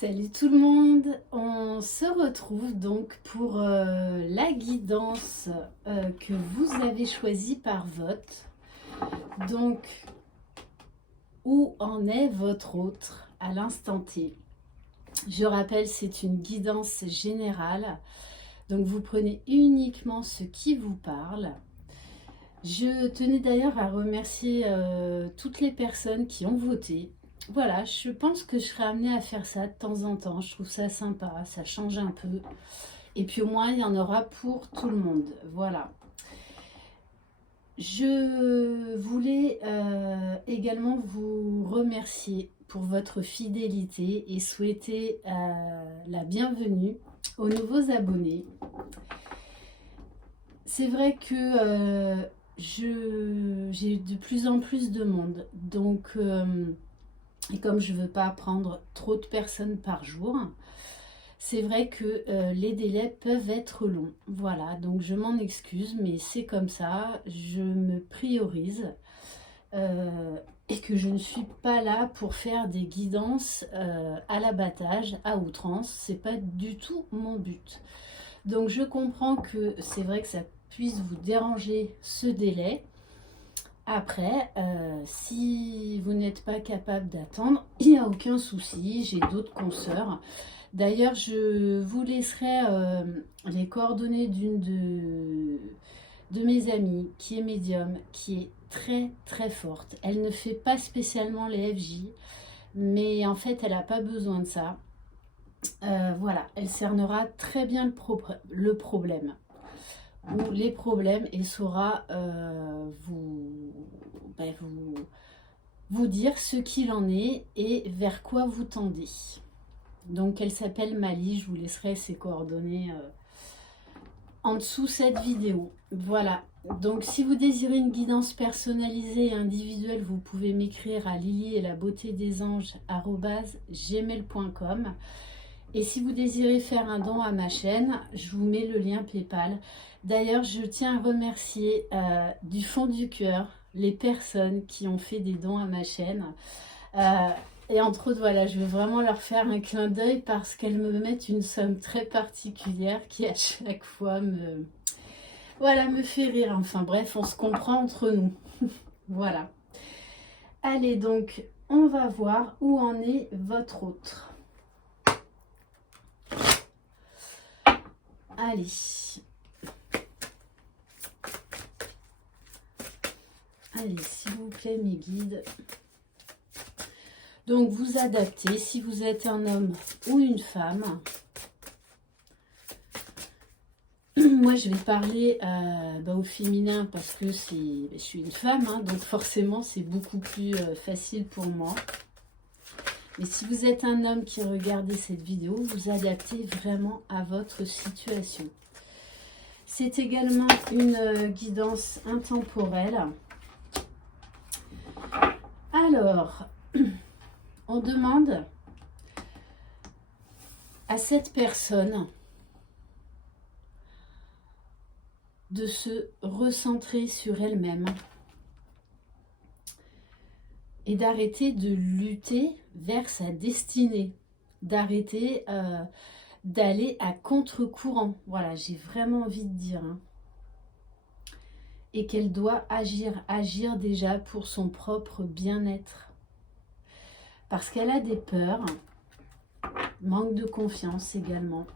Salut tout le monde, on se retrouve donc pour la guidance que vous avez choisie par vote. Donc, où en est votre autre à l'instant T? Je rappelle, c'est une guidance générale, donc vous prenez uniquement ce qui vous parle. Je tenais d'ailleurs à remercier toutes les personnes qui ont voté. Voilà, je pense que je serai amenée à faire ça de temps en temps. Je trouve ça sympa, ça change un peu. Et puis au moins, il y en aura pour tout le monde. Voilà. Je voulais également vous remercier pour votre fidélité et souhaiter la bienvenue aux nouveaux abonnés. C'est vrai que j'ai de plus en plus de monde. Donc... et comme je ne veux pas prendre trop de personnes par jour, c'est vrai que les délais peuvent être longs. Voilà, donc je m'en excuse, mais c'est comme ça, je me priorise et que je ne suis pas là pour faire des guidances à l'abattage, à outrance. C'est pas du tout mon but. Donc je comprends que c'est vrai que ça puisse vous déranger ce délai. Après, si vous n'êtes pas capable d'attendre, il n'y a aucun souci, j'ai d'autres consoeurs. D'ailleurs, je vous laisserai les coordonnées d'une de mes amies qui est médium, qui est très très forte. Elle ne fait pas spécialement les FJ, mais en fait, elle n'a pas besoin de ça. Voilà, elle cernera très bien le problème ou les problèmes et saura vous dire ce qu'il en est et vers quoi vous tendez. Donc elle s'appelle Mali, je vous laisserai ses coordonnées en dessous cette vidéo. Voilà, donc si vous désirez une guidance personnalisée et individuelle, vous pouvez m'écrire à lily et la beauté des anges @gmail.com. Et si vous désirez faire un don à ma chaîne, je vous mets le lien PayPal. D'ailleurs, je tiens à remercier du fond du cœur les personnes qui ont fait des dons à ma chaîne. Et entre autres, voilà, je vais vraiment leur faire un clin d'œil parce qu'elles me mettent une somme très particulière qui à chaque fois me fait rire. Enfin bref, on se comprend entre nous. Voilà. Allez, donc, on va voir où en est votre autre. Allez. Allez, s'il vous plaît, mes guides. Donc, vous adaptez si vous êtes un homme ou une femme. Moi, je vais parler au féminin parce que je suis une femme, hein, donc forcément, c'est beaucoup plus facile pour moi. Mais si vous êtes un homme qui regardez cette vidéo, vous adaptez vraiment à votre situation. C'est également une guidance intemporelle. Alors, on demande à cette personne de se recentrer sur elle-même et d'arrêter de lutter vers sa destinée, d'arrêter d'aller à contre-courant. Voilà, j'ai vraiment envie de dire. Hein. Et qu'elle doit agir déjà pour son propre bien-être. Parce qu'elle a des peurs, manque de confiance également.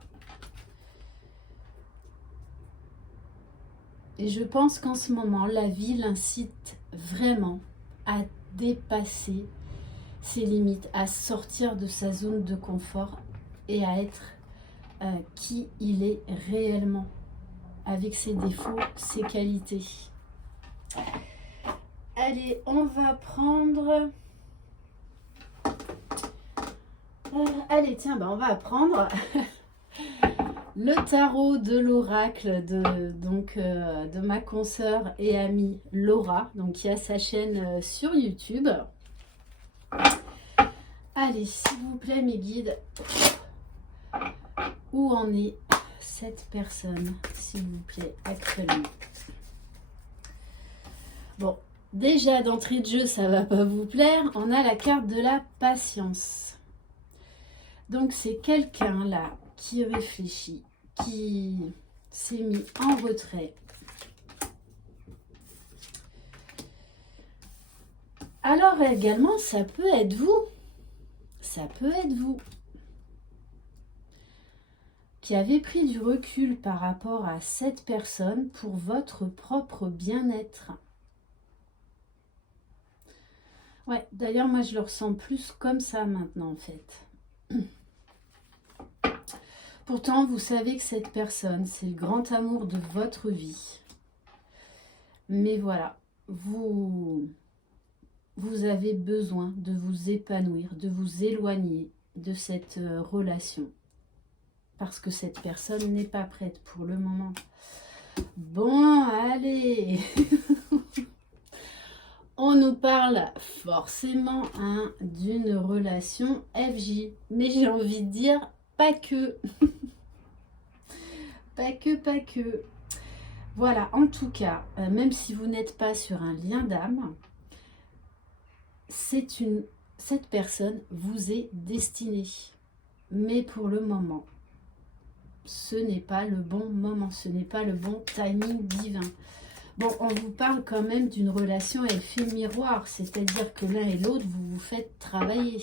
Et je pense qu'en ce moment, la vie l'incite vraiment à dépasser ses limites, à sortir de sa zone de confort et à être qui il est réellement, avec ses défauts, ses qualités. Allez, on va prendre... allez, tiens, on va prendre le tarot de l'oracle de ma consoeur et amie Laura, donc qui a sa chaîne sur YouTube. Allez, s'il vous plaît, mes guides, où en est cette personne, s'il vous plaît, actuellement? Bon, déjà d'entrée de jeu, ça va pas vous plaire. On a la carte de la patience. Donc c'est quelqu'un là qui réfléchit, qui s'est mis en retrait. Alors également, ça peut être vous. Ça peut être vous qui avez pris du recul par rapport à cette personne pour votre propre bien-être. Ouais, d'ailleurs, moi, je le ressens plus comme ça maintenant, en fait. Pourtant, vous savez que cette personne, c'est le grand amour de votre vie. Mais voilà, vous avez besoin de vous épanouir, de vous éloigner de cette relation. Parce que cette personne n'est pas prête pour le moment. Bon, allez. On nous parle forcément d'une relation FJ. Mais j'ai envie de dire, pas que. Pas que. Voilà, en tout cas, même si vous n'êtes pas sur un lien d'âme, cette personne vous est destinée. Mais pour le moment, ce n'est pas le bon moment, ce n'est pas le bon timing divin. Bon, on vous parle quand même d'une relation à effet miroir, c'est-à-dire que l'un et l'autre, vous vous faites travailler.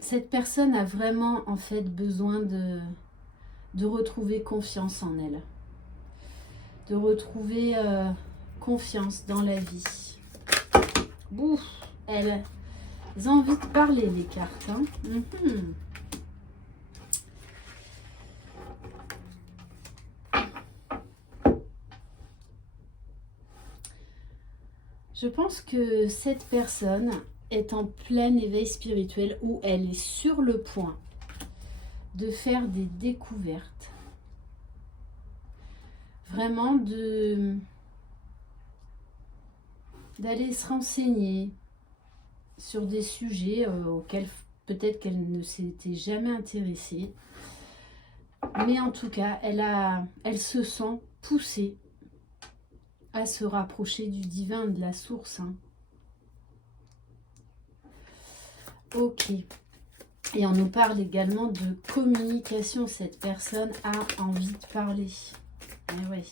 Cette personne a vraiment en fait besoin de retrouver confiance en elle, de retrouver confiance dans la vie. Ouf, elles ont envie de parler, les cartes. Hein. Je pense que cette personne est en plein éveil spirituel où elle est sur le point de faire des découvertes. Vraiment d'aller se renseigner sur des sujets auxquels peut-être qu'elle ne s'était jamais intéressée. Mais en tout cas, elle se sent poussée à se rapprocher du divin, de la source. Hein. Ok. Et on nous parle également de communication. Cette personne a envie de parler. Eh ouais.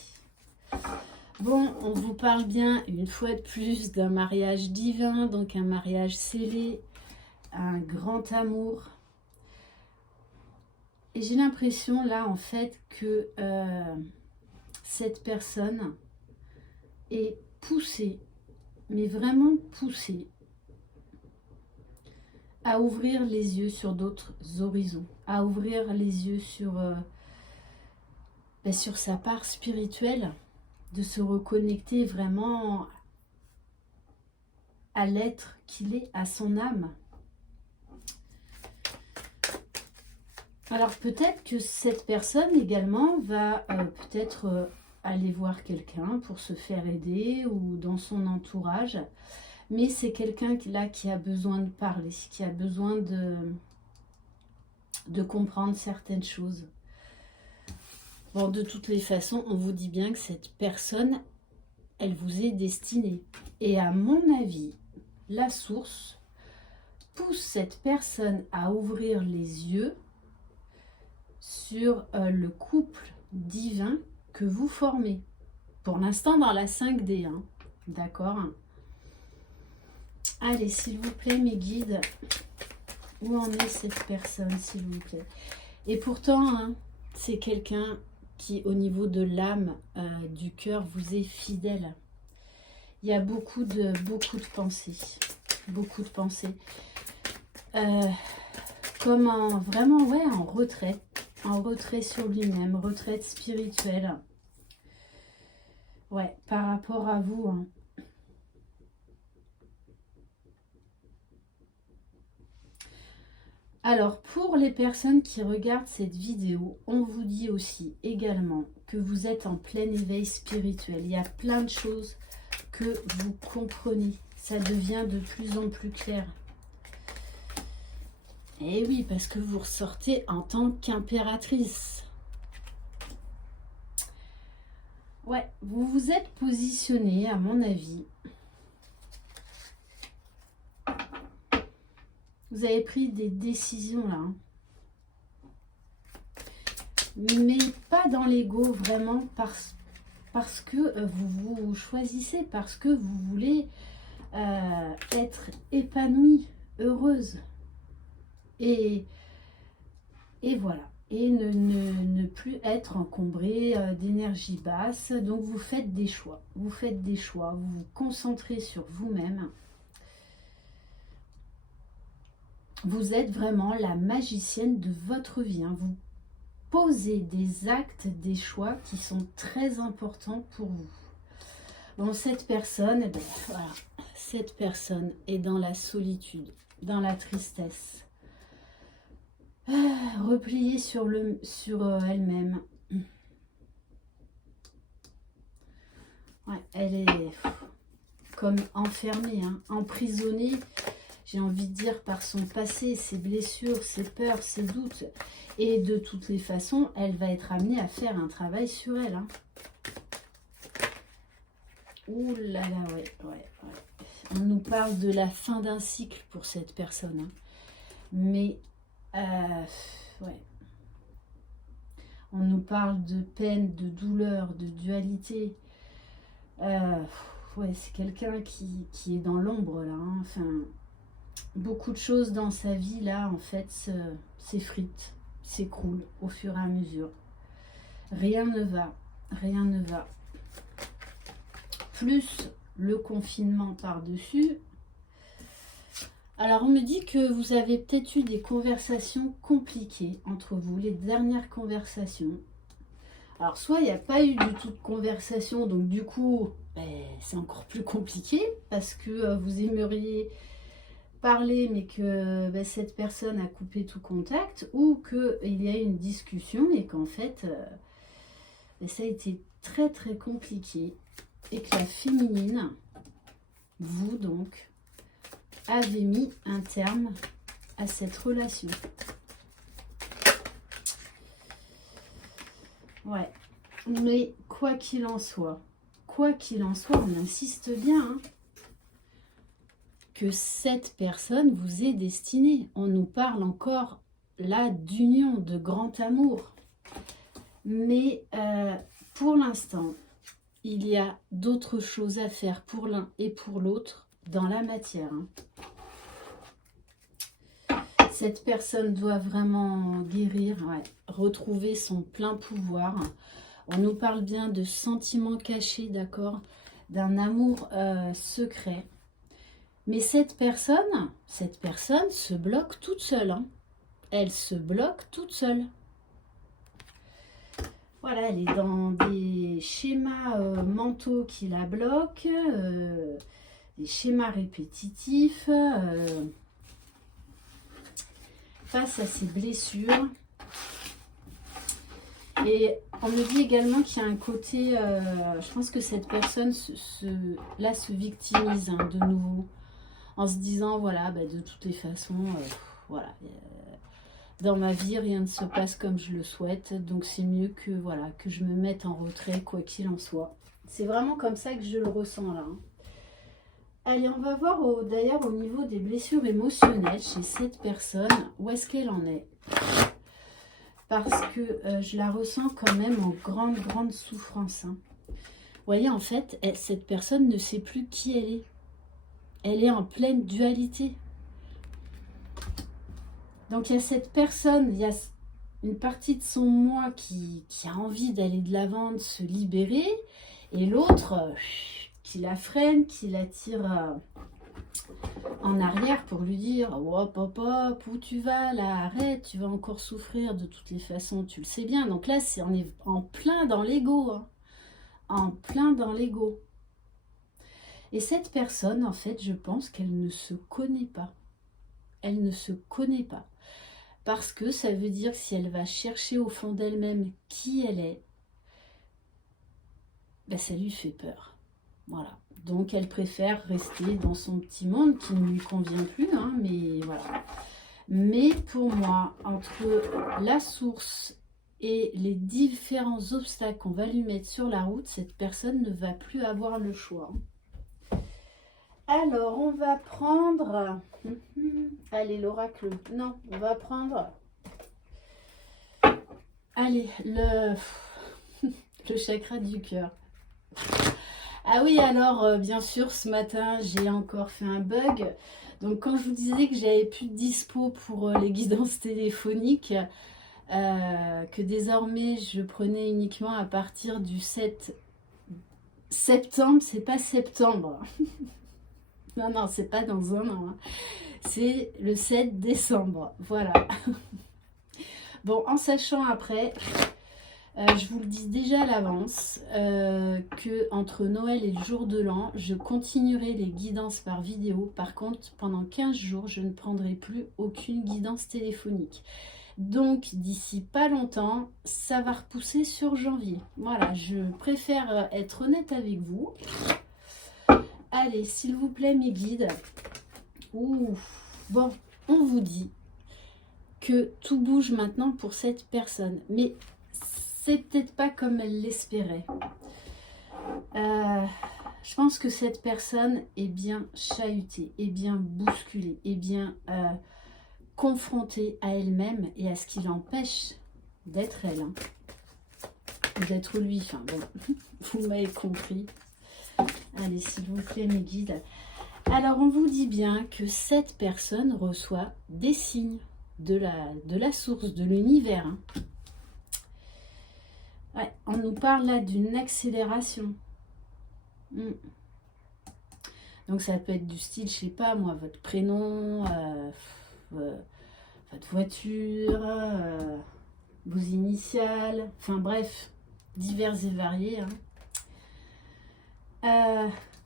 Bon, on vous parle bien, une fois de plus, d'un mariage divin, donc un mariage scellé, un grand amour. Et j'ai l'impression, là, en fait, que cette personne est poussée, mais vraiment poussée, à ouvrir les yeux sur d'autres horizons, à ouvrir les yeux sur sa part spirituelle, de se reconnecter vraiment à l'être qu'il est, à son âme. Alors peut-être que cette personne également va peut-être aller voir quelqu'un pour se faire aider ou dans son entourage. Mais c'est quelqu'un là qui a besoin de parler, qui a besoin de comprendre certaines choses. Bon, de toutes les façons, on vous dit bien que cette personne, elle vous est destinée. Et à mon avis, la source pousse cette personne à ouvrir les yeux sur le couple divin que vous formez. Pour l'instant, dans la 5D, hein. D'accord ? Allez, s'il vous plaît, mes guides, où en est cette personne, s'il vous plaît? Et pourtant, hein, c'est quelqu'un qui, au niveau de l'âme, du cœur, vous est fidèle. Il y a beaucoup de pensées. Beaucoup de pensées. Comme vraiment, ouais, en retrait. En retrait sur lui-même, retraite spirituelle. Ouais, par rapport à vous, hein. Alors, pour les personnes qui regardent cette vidéo, on vous dit aussi également que vous êtes en plein éveil spirituel. Il y a plein de choses que vous comprenez. Ça devient de plus en plus clair. Et oui, parce que vous ressortez en tant qu'impératrice. Ouais, vous vous êtes positionné, à mon avis, Vous avez pris des décisions là. Hein. Mais pas dans l'ego, vraiment, parce que vous vous choisissez, parce que vous voulez être épanouie, heureuse. Et voilà. Et ne plus être encombré d'énergie basse. Donc vous faites des choix. Vous faites des choix. Vous vous concentrez sur vous-même. Vous êtes vraiment la magicienne de votre vie. Hein. Vous posez des actes, des choix qui sont très importants pour vous. Bon, cette personne, eh ben, voilà, cette personne est dans la solitude, dans la tristesse. Repliée sur elle-même. Ouais, elle est comme enfermée, hein, emprisonnée, j'ai envie de dire, par son passé, ses blessures, ses peurs, ses doutes. Et de toutes les façons, elle va être amenée à faire un travail sur elle. Hein. Ouh là là, ouais. On nous parle de la fin d'un cycle pour cette personne. Hein. Mais, ouais. On nous parle de peine, de douleur, de dualité. Ouais, c'est quelqu'un qui est dans l'ombre, là. Hein. Enfin, beaucoup de choses dans sa vie, là, en fait, s'effritent, s'écroulent au fur et à mesure. Rien ne va, rien ne va. Plus le confinement par-dessus. Alors, on me dit que vous avez peut-être eu des conversations compliquées entre vous, les dernières conversations. Alors, soit il n'y a pas eu du tout de conversation, donc du coup, c'est encore plus compliqué, parce que vous aimeriez parler, mais que cette personne a coupé tout contact, ou qu'il y a eu une discussion, et qu'en fait, ça a été très très compliqué, et que la féminine, vous donc, avez mis un terme à cette relation. Ouais, mais quoi qu'il en soit, on insiste bien, hein, que cette personne vous est destinée. On nous parle encore là d'union, de grand amour. Mais pour l'instant, il y a d'autres choses à faire pour l'un et pour l'autre dans la matière. Hein. Cette personne doit vraiment guérir, ouais, retrouver son plein pouvoir. On nous parle bien de sentiments cachés, d'accord, d'un amour secret. Mais cette personne se bloque toute seule. Hein. Elle se bloque toute seule. Voilà, elle est dans des schémas mentaux qui la bloquent, des schémas répétitifs, face à ses blessures. Et on me dit également qu'il y a un côté, je pense que cette personne se victimise, hein, de nouveau, en se disant, voilà, de toutes les façons, voilà, dans ma vie, rien ne se passe comme je le souhaite, donc c'est mieux que, voilà, que je me mette en retrait, quoi qu'il en soit. C'est vraiment comme ça que je le ressens là. Hein. Allez, on va voir d'ailleurs au niveau des blessures émotionnelles chez cette personne, où est-ce qu'elle en est. Parce que je la ressens quand même en grande souffrance. Hein. Vous voyez, en fait, cette personne ne sait plus qui elle est. Elle est en pleine dualité. Donc il y a cette personne, il y a une partie de son moi qui a envie d'aller de l'avant, de se libérer, et l'autre qui la freine, qui la tire en arrière pour lui dire « Hop, hop, hop, où tu vas là? Arrête, tu vas encore souffrir de toutes les façons, tu le sais bien. » Donc là, on est en plein dans l'ego, hein, en plein dans l'ego. Et cette personne, en fait, je pense qu'elle ne se connaît pas. Elle ne se connaît pas. Parce que ça veut dire que si elle va chercher au fond d'elle-même qui elle est, ça lui fait peur. Voilà. Donc elle préfère rester dans son petit monde qui ne lui convient plus, hein, mais voilà. Mais pour moi, entre la source et les différents obstacles qu'on va lui mettre sur la route, cette personne ne va plus avoir le choix. Alors, on va prendre... Allez, l'oracle. Non, on va prendre... Allez, le chakra du cœur. Ah oui, alors, bien sûr, ce matin, j'ai encore fait un bug. Donc, quand je vous disais que j'avais plus de dispo pour les guidances téléphoniques, que désormais, je prenais uniquement à partir du 7 septembre, c'est pas septembre. Non, non, c'est pas dans un an. Hein. C'est le 7 décembre. Voilà. Bon, en sachant après, je vous le dis déjà à l'avance, que entre Noël et le jour de l'an, je continuerai les guidances par vidéo. Par contre, pendant 15 jours, je ne prendrai plus aucune guidance téléphonique. Donc, d'ici pas longtemps, ça va repousser sur janvier. Voilà, je préfère être honnête avec vous. Allez, s'il vous plaît, mes guides. Ouh, bon, on vous dit que tout bouge maintenant pour cette personne. Mais c'est peut-être pas comme elle l'espérait. Je pense que cette personne est bien chahutée, est bien bousculée, est bien confrontée à elle-même et à ce qui l'empêche d'être elle. Hein. D'être lui, enfin bon, vous m'avez compris. Allez, s'il vous plaît, mes guides. Alors, on vous dit bien que cette personne reçoit des signes de la source, de l'univers. Hein. Ouais, on nous parle là d'une accélération. Donc, ça peut être du style, je sais pas moi, votre prénom, votre voiture, vos initiales, enfin bref, divers et variés. Hein.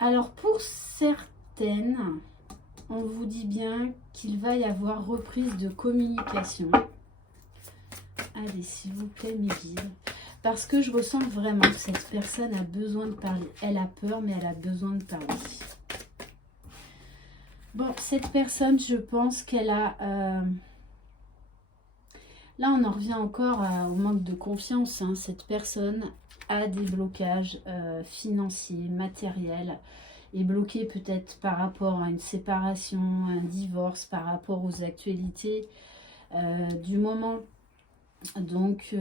Alors, pour certaines, on vous dit bien qu'il va y avoir reprise de communication. Allez, s'il vous plaît, mes guides. Parce que je ressens vraiment que cette personne a besoin de parler. Elle a peur, mais elle a besoin de parler. Bon, cette personne, je pense qu'elle a... Là, on en revient encore au manque de confiance. Hein. Cette personne a des blocages financiers, matériels, est bloquée peut-être par rapport à une séparation, un divorce, par rapport aux actualités du moment. Donc,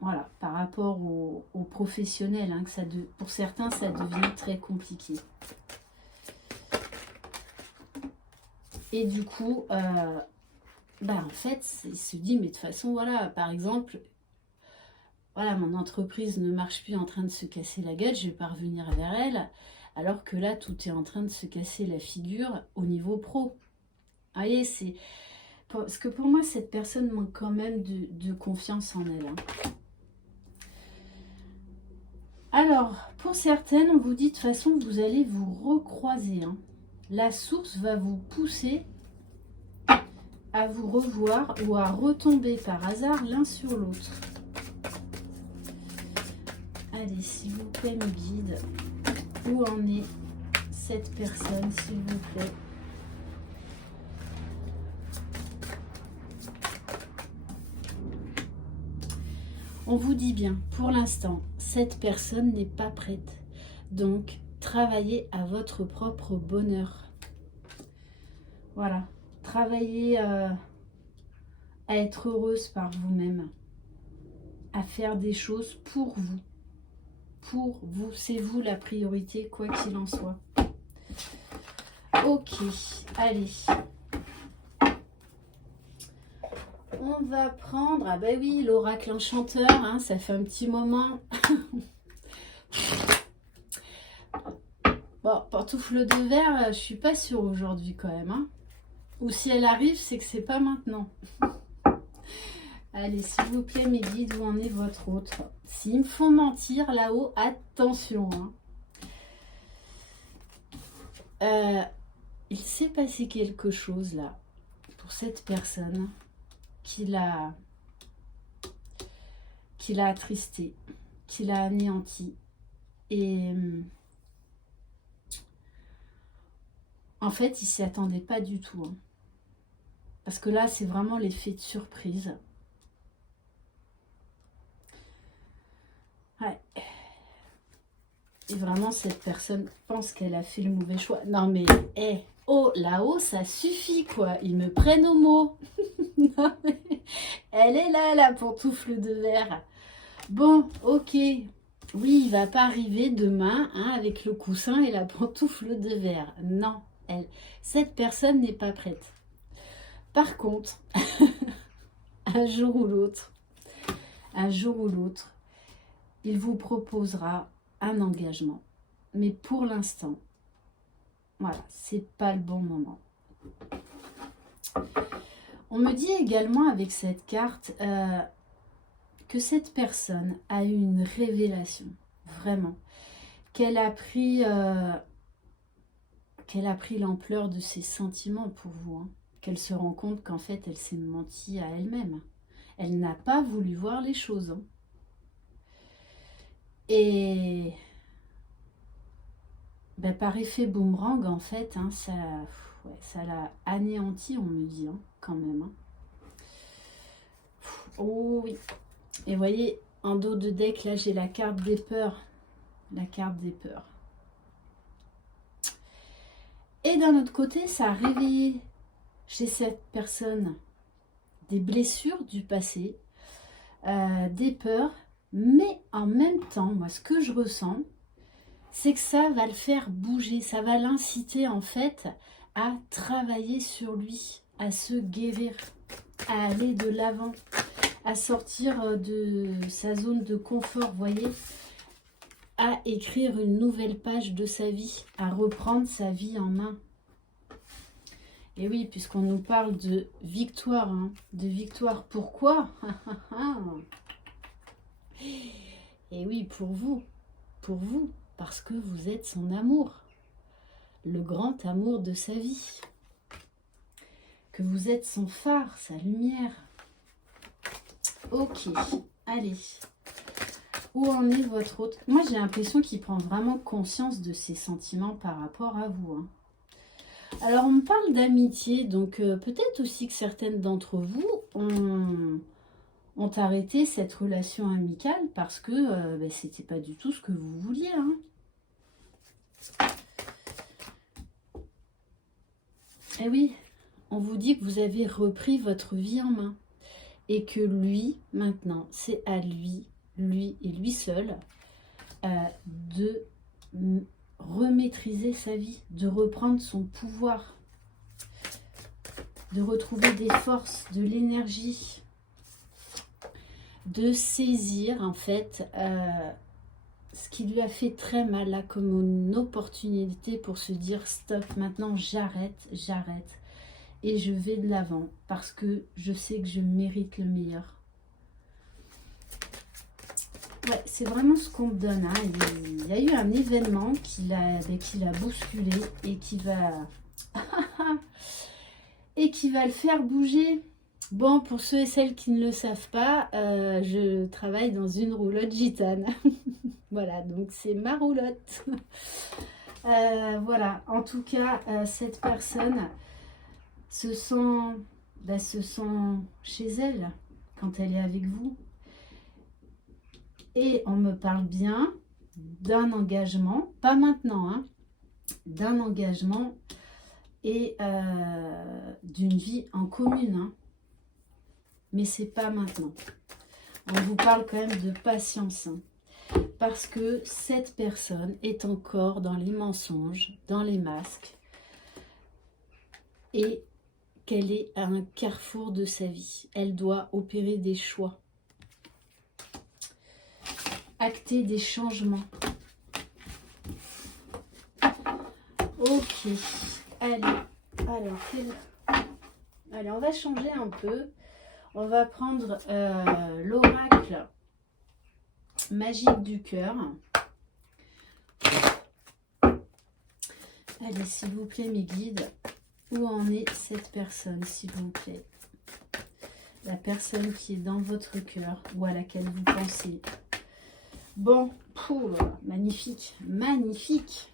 voilà, par rapport aux professionnels, hein, que pour certains, ça devient très compliqué. Et du coup, en fait, il se dit, mais de toute façon, voilà, par exemple, voilà, mon entreprise ne marche plus, en train de se casser la gueule, je vais pas revenir vers elle, alors que là, tout est en train de se casser la figure au niveau pro. Vous voyez, c'est... Parce que pour moi, cette personne manque quand même de confiance en elle. Hein. Alors, pour certaines, on vous dit de toute façon, vous allez vous recroiser. Hein. La source va vous pousser à vous revoir ou à retomber par hasard l'un sur l'autre. Allez, s'il vous plaît, mes guides, où en est cette personne, s'il vous plaît? On vous dit bien, pour l'instant, cette personne n'est pas prête. Donc, travaillez à votre propre bonheur. Voilà. Travaillez à être heureuse par vous-même. À faire des choses pour vous. Pour vous. C'est vous la priorité, quoi qu'il en soit. Ok. Allez. On va prendre, ah ben oui, l'oracle enchanteur, hein, ça fait un petit moment. Bon, pantoufle de verre, je suis pas sûre aujourd'hui quand même. Hein. Ou si elle arrive, c'est que c'est pas maintenant. Allez, s'il vous plaît, mes guides, où en est votre autre? S'ils me font mentir là-haut, attention. Hein. Il s'est passé quelque chose là, pour cette personne. Qui l'a attristé, qui l'a anéanti. Et en fait, il s'y attendait pas du tout. Hein. Parce que là, c'est vraiment l'effet de surprise. Ouais. Et vraiment, cette personne pense qu'elle a fait le mauvais choix. Non mais, oh, là-haut, ça suffit quoi. Ils me prennent au mot. Non, mais elle est là, la pantoufle de verre. Bon, ok. Oui, il va pas arriver demain hein, avec le coussin et la pantoufle de verre. Non, cette personne n'est pas prête. Par contre, un jour ou l'autre, il vous proposera un engagement. Mais pour l'instant, voilà, c'est pas le bon moment. On me dit également avec cette carte que cette personne a eu une révélation, vraiment, qu'elle a pris l'ampleur de ses sentiments pour vous, hein, qu'elle se rend compte qu'en fait, elle s'est menti à elle-même. Elle n'a pas voulu voir les choses. Hein. Et ben, par effet boomerang, en fait, hein, ça l'a anéanti, on me dit, hein, quand même. Hein. Oh oui. Et vous voyez, en dos de deck, là, j'ai la carte des peurs. La carte des peurs. Et d'un autre côté, ça a réveillé chez cette personne des blessures du passé, des peurs, mais en même temps, moi, ce que je ressens, c'est que ça va le faire bouger, ça va l'inciter en fait à travailler sur lui, à se guérir, à aller de l'avant, à sortir de sa zone de confort, voyez, à écrire une nouvelle page de sa vie, à reprendre sa vie en main. Et oui, puisqu'on nous parle de victoire, hein, de victoire, pourquoi? Et oui, pour vous, parce que vous êtes son amour, le grand amour de sa vie, que vous êtes son phare, sa lumière. Ok, allez. Où en est votre autre? Moi, j'ai l'impression qu'il prend vraiment conscience de ses sentiments par rapport à vous. Hein. Alors, on me parle d'amitié, donc peut-être aussi que certaines d'entre vous ont arrêté cette relation amicale parce que ben, c'était pas du tout ce que vous vouliez. Hein. Et oui, on vous dit que vous avez repris votre vie en main et que lui, maintenant, c'est à lui et lui seul, de remaîtriser sa vie, de reprendre son pouvoir, de retrouver des forces, de l'énergie, de saisir en fait ce qui lui a fait très mal là comme une opportunité pour se dire stop, maintenant j'arrête et je vais de l'avant parce que je sais que je mérite le meilleur. Ouais, c'est vraiment ce qu'on me donne. Hein. Il y a eu un événement qui l'a bousculé et qui va le faire bouger. Bon, pour ceux et celles qui ne le savent pas, je travaille dans une roulotte gitane. Voilà, donc c'est ma roulotte. Voilà, en tout cas, cette personne se sent chez elle quand elle est avec vous. Et on me parle bien d'un engagement, pas maintenant, hein, d'un engagement et d'une vie en commune. Hein. Mais c'est pas maintenant. On vous parle quand même de patience. Hein, parce que cette personne est encore dans les mensonges, dans les masques. Et qu'elle est à un carrefour de sa vie. Elle doit opérer des choix. Acter des changements. Ok. Allez. Alors, allez, on va changer un peu. On va prendre l'oracle magique du cœur. Allez, s'il vous plaît, mes guides, où en est cette personne, s'il vous plaît? La personne qui est dans votre cœur ou à laquelle vous pensez. Bon, magnifique, magnifique.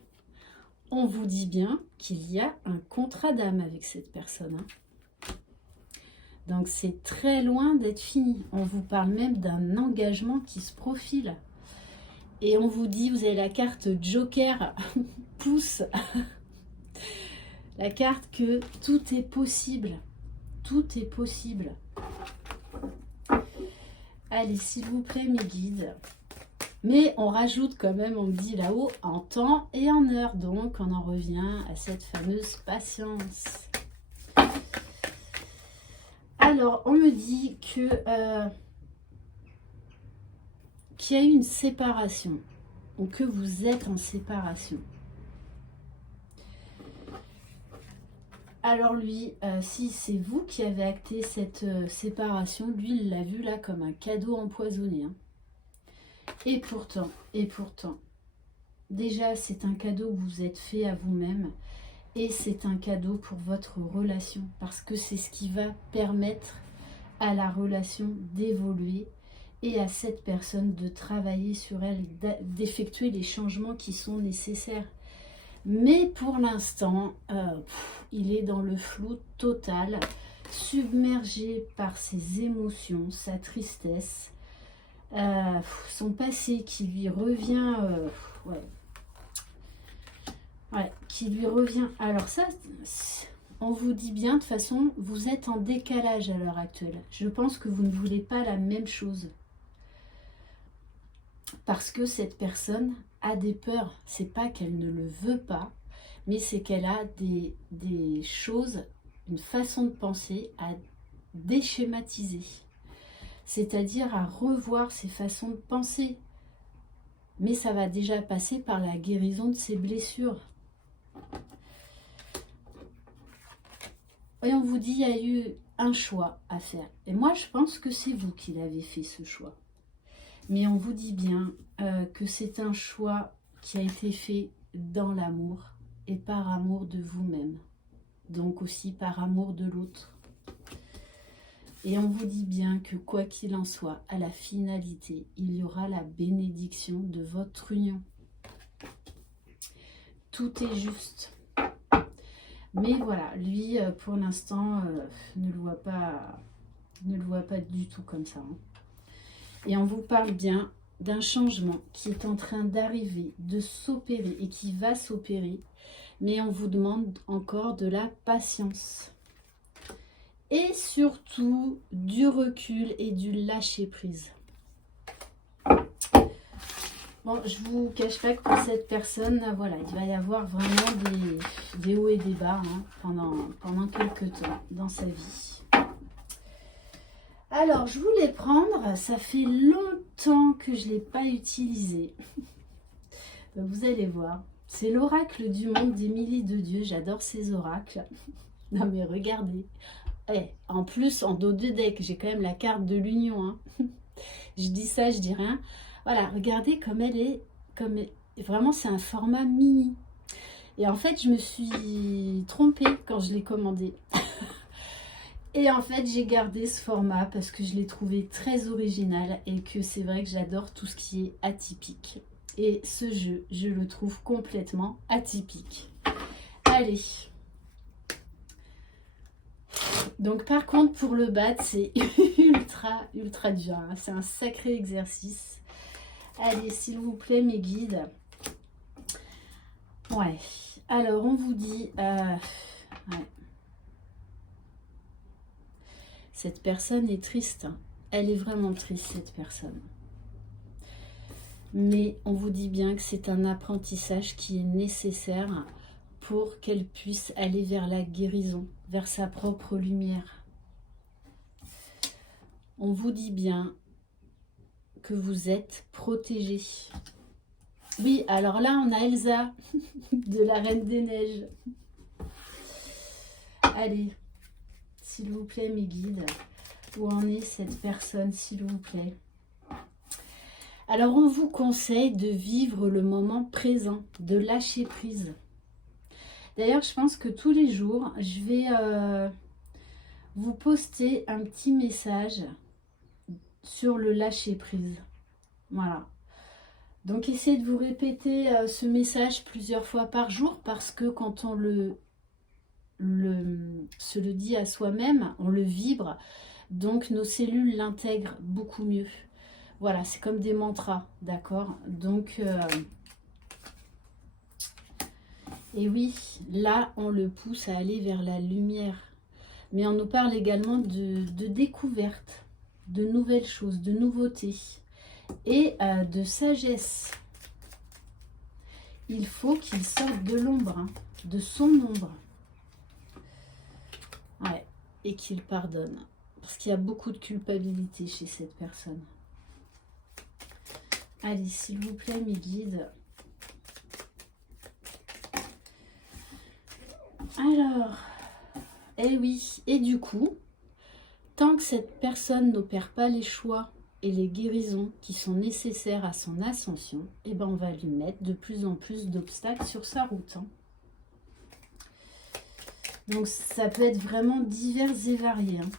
On vous dit bien qu'il y a un contrat d'âme avec cette personne. Hein. Donc, c'est très loin d'être fini. On vous parle même d'un engagement qui se profile. Et on vous dit, vous avez la carte Joker, pouce, la carte que tout est possible. Tout est possible. Allez, s'il vous plaît, mes guides. Mais on rajoute quand même, on me dit là-haut, en temps et en heure. Donc, on en revient à cette fameuse patience. Alors, on me dit que qu'il y a eu une séparation, ou que vous êtes en séparation. Alors lui, si c'est vous qui avez acté cette séparation, lui, il l'a vu là comme un cadeau empoisonné. Hein. Et pourtant, déjà, c'est un cadeau que vous êtes fait à vous-même. Et c'est un cadeau pour votre relation. Parce que c'est ce qui va permettre à la relation d'évoluer. Et à cette personne de travailler sur elle, d'effectuer les changements qui sont nécessaires. Mais pour l'instant, il est dans le flou total, submergé par ses émotions, sa tristesse, son passé qui lui revient, qui lui revient. Alors ça, on vous dit bien, de toute façon, vous êtes en décalage à l'heure actuelle. Je pense que vous ne voulez pas la même chose. Parce que cette personne a des peurs. C'est pas qu'elle ne le veut pas, mais c'est qu'elle a des choses, une façon de penser à déschématiser. C'est-à-dire à revoir ses façons de penser. Mais ça va déjà passer par la guérison de ses blessures. Et on vous dit, il y a eu un choix à faire. Et moi, je pense que c'est vous qui l'avez fait, ce choix. Mais on vous dit bien que c'est un choix qui a été fait dans l'amour et par amour de vous-même. Donc aussi par amour de l'autre. Et on vous dit bien que quoi qu'il en soit, à la finalité, il y aura la bénédiction de votre union. Tout est juste. Mais voilà, lui, pour l'instant, ne le voit pas du tout comme ça. Hein. Et on vous parle bien d'un changement qui est en train d'arriver, de s'opérer et qui va s'opérer. Mais on vous demande encore de la patience. Et surtout du recul et du lâcher-prise. Bon, je vous cache pas que pour cette personne, voilà, il va y avoir vraiment des hauts et des bas hein, pendant quelques temps dans sa vie. Alors, je voulais prendre, ça fait longtemps que je ne l'ai pas utilisé. Vous allez voir, c'est l'oracle du monde d'Émilie de Dieu. J'adore ces oracles. Non mais regardez. En plus, en dos de deck, j'ai quand même la carte de l'union. Hein. Je dis ça, je dis rien. Voilà, regardez comme elle est. Vraiment, c'est un format mini. Et en fait, je me suis trompée quand je l'ai commandé. Et en fait, j'ai gardé ce format parce que je l'ai trouvé très original et que c'est vrai que j'adore tout ce qui est atypique. Et ce jeu, je le trouve complètement atypique. Allez. Donc par contre, pour le battre, c'est ultra dur. Hein. C'est un sacré exercice. Allez, s'il vous plaît, mes guides. Ouais. Alors, on vous dit... ouais. Cette personne est triste. Hein. Elle est vraiment triste, cette personne. Mais on vous dit bien que c'est un apprentissage qui est nécessaire pour qu'elle puisse aller vers la guérison, vers sa propre lumière. On vous dit bien que vous êtes protégé. Oui, alors là, on a Elsa, de la Reine des Neiges. Allez, s'il vous plaît, mes guides, où en est cette personne, s'il vous plaît? Alors, on vous conseille de vivre le moment présent, de lâcher prise. D'ailleurs, je pense que tous les jours, je vais vous poster un petit message sur le lâcher prise. Voilà. Donc, essayez de vous répéter ce message plusieurs fois par jour parce que quand on se le dit à soi-même, on le vibre. Donc, nos cellules l'intègrent beaucoup mieux. Voilà, c'est comme des mantras, d'accord? Donc, et oui, là, on le pousse à aller vers la lumière. Mais on nous parle également de découverte, de nouvelles choses, de nouveautés et de sagesse. Il faut qu'il sorte de l'ombre, hein, de son ombre. Ouais, et qu'il pardonne. Parce qu'il y a beaucoup de culpabilité chez cette personne. Allez, s'il vous plaît, mes guides. Alors, eh oui, et du coup, tant que cette personne n'opère pas les choix et les guérisons qui sont nécessaires à son ascension, eh ben on va lui mettre de plus en plus d'obstacles sur sa route. Hein. Donc ça peut être vraiment divers et varié. Hein.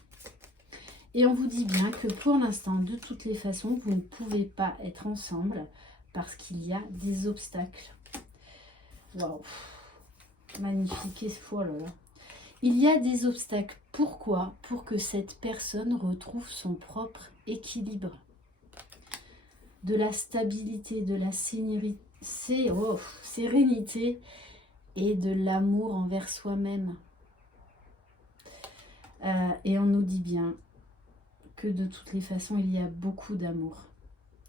Et on vous dit bien que pour l'instant, de toutes les façons, vous ne pouvez pas être ensemble parce qu'il y a des obstacles. Waouh, magnifique espoir, là. Il y a des obstacles. Pourquoi? Pour que cette personne retrouve son propre équilibre. De la stabilité, de la sérénité et de l'amour envers soi-même. Et on nous dit bien que de toutes les façons, il y a beaucoup d'amour.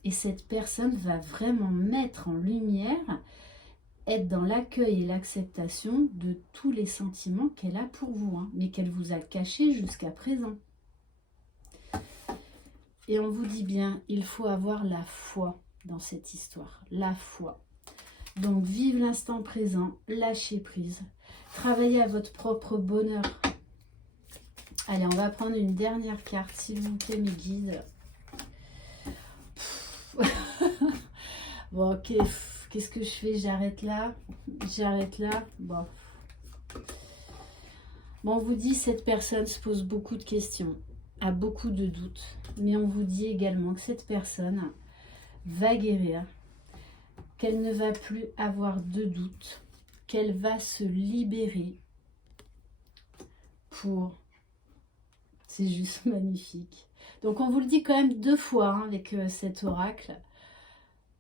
Et cette personne va vraiment mettre en lumière, être dans l'accueil et l'acceptation de tous les sentiments qu'elle a pour vous, hein, mais qu'elle vous a cachés jusqu'à présent. Et on vous dit bien, il faut avoir la foi dans cette histoire, la foi. Donc, vive l'instant présent, lâchez prise, travaillez à votre propre bonheur. Allez, on va prendre une dernière carte, s'il vous plaît, mes guides. Bon, ok, qu'est-ce que je fais? J'arrête là. J'arrête là. Bon. Bon, on vous dit, cette personne se pose beaucoup de questions, a beaucoup de doutes. Mais on vous dit également que cette personne va guérir, qu'elle ne va plus avoir de doutes, qu'elle va se libérer pour... C'est juste magnifique. Donc on vous le dit quand même 2 fois hein, avec cet oracle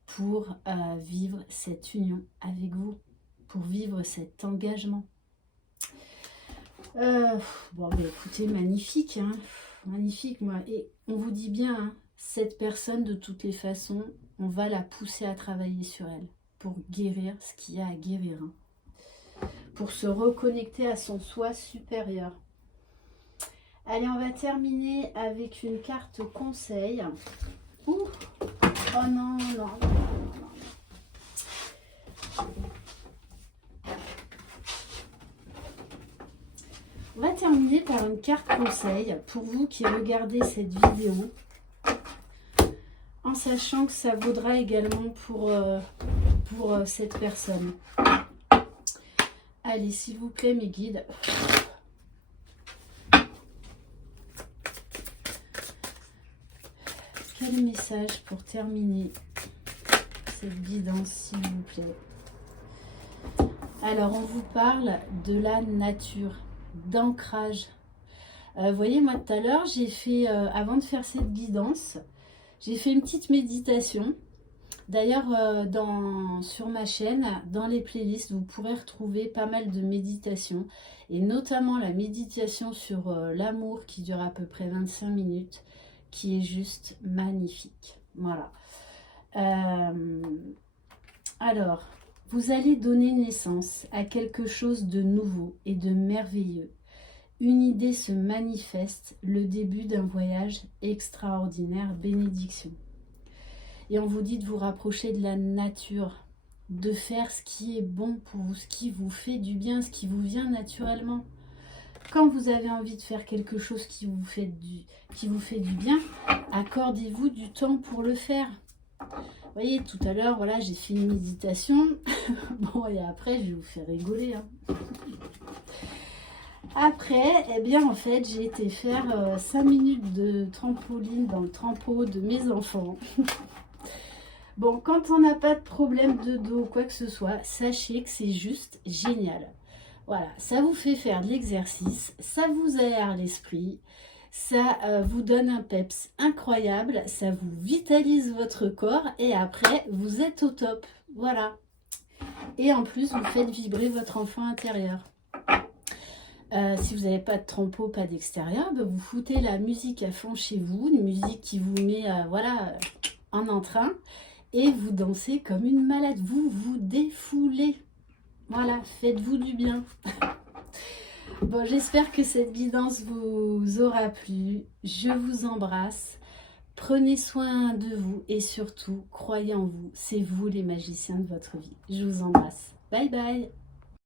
pour vivre cette union avec vous, pour vivre cet engagement. Bon, mais écoutez, magnifique, hein, magnifique, moi. Et on vous dit bien, hein, cette personne, de toutes les façons, on va la pousser à travailler sur elle pour guérir ce qu'il y a à guérir, hein, pour se reconnecter à son soi supérieur. Allez, on va terminer avec une carte conseil. Ouh. Oh non, non, non, non. On va terminer par une carte conseil pour vous qui regardez cette vidéo, en sachant que ça vaudra également pour cette personne. Allez, s'il vous plaît, mes guides. Quel message pour terminer cette guidance, s'il vous plaît? Alors, on vous parle de la nature, d'ancrage. Vous voyez, moi, tout à l'heure, j'ai fait, avant de faire cette guidance, j'ai fait une petite méditation. D'ailleurs, sur ma chaîne, dans les playlists, vous pourrez retrouver pas mal de méditations, et notamment la méditation sur l'amour qui dure à peu près 25 minutes, qui est juste magnifique. Voilà. Alors, vous allez donner naissance à quelque chose de nouveau et de merveilleux. Une idée se manifeste, le début d'un voyage extraordinaire, bénédiction. Et on vous dit de vous rapprocher de la nature, de faire ce qui est bon pour vous, ce qui vous fait du bien, ce qui vous vient naturellement. Quand vous avez envie de faire quelque chose qui vous fait du bien, accordez-vous du temps pour le faire. Vous voyez, tout à l'heure, voilà, j'ai fait une méditation. Bon, et après, je vais vous faire rigoler. Hein. Après, eh bien, en fait, j'ai été faire 5 minutes de trampoline dans le trampo de mes enfants. Bon, quand on n'a pas de problème de dos ou quoi que ce soit, sachez que c'est juste génial. Voilà, ça vous fait faire de l'exercice, ça vous aère l'esprit, Ça vous donne un peps incroyable, ça vous vitalise votre corps et après, vous êtes au top. Voilà. Et en plus, vous faites vibrer votre enfant intérieur. Si vous n'avez pas de trompeau, pas d'extérieur, ben vous foutez la musique à fond chez vous, une musique qui vous met voilà, en entrain, et vous dansez comme une malade. Vous vous défoulez. Voilà, faites-vous du bien. Bon, j'espère que cette guidance vous aura plu. Je vous embrasse. Prenez soin de vous et surtout, croyez en vous. C'est vous les magiciens de votre vie. Je vous embrasse. Bye bye.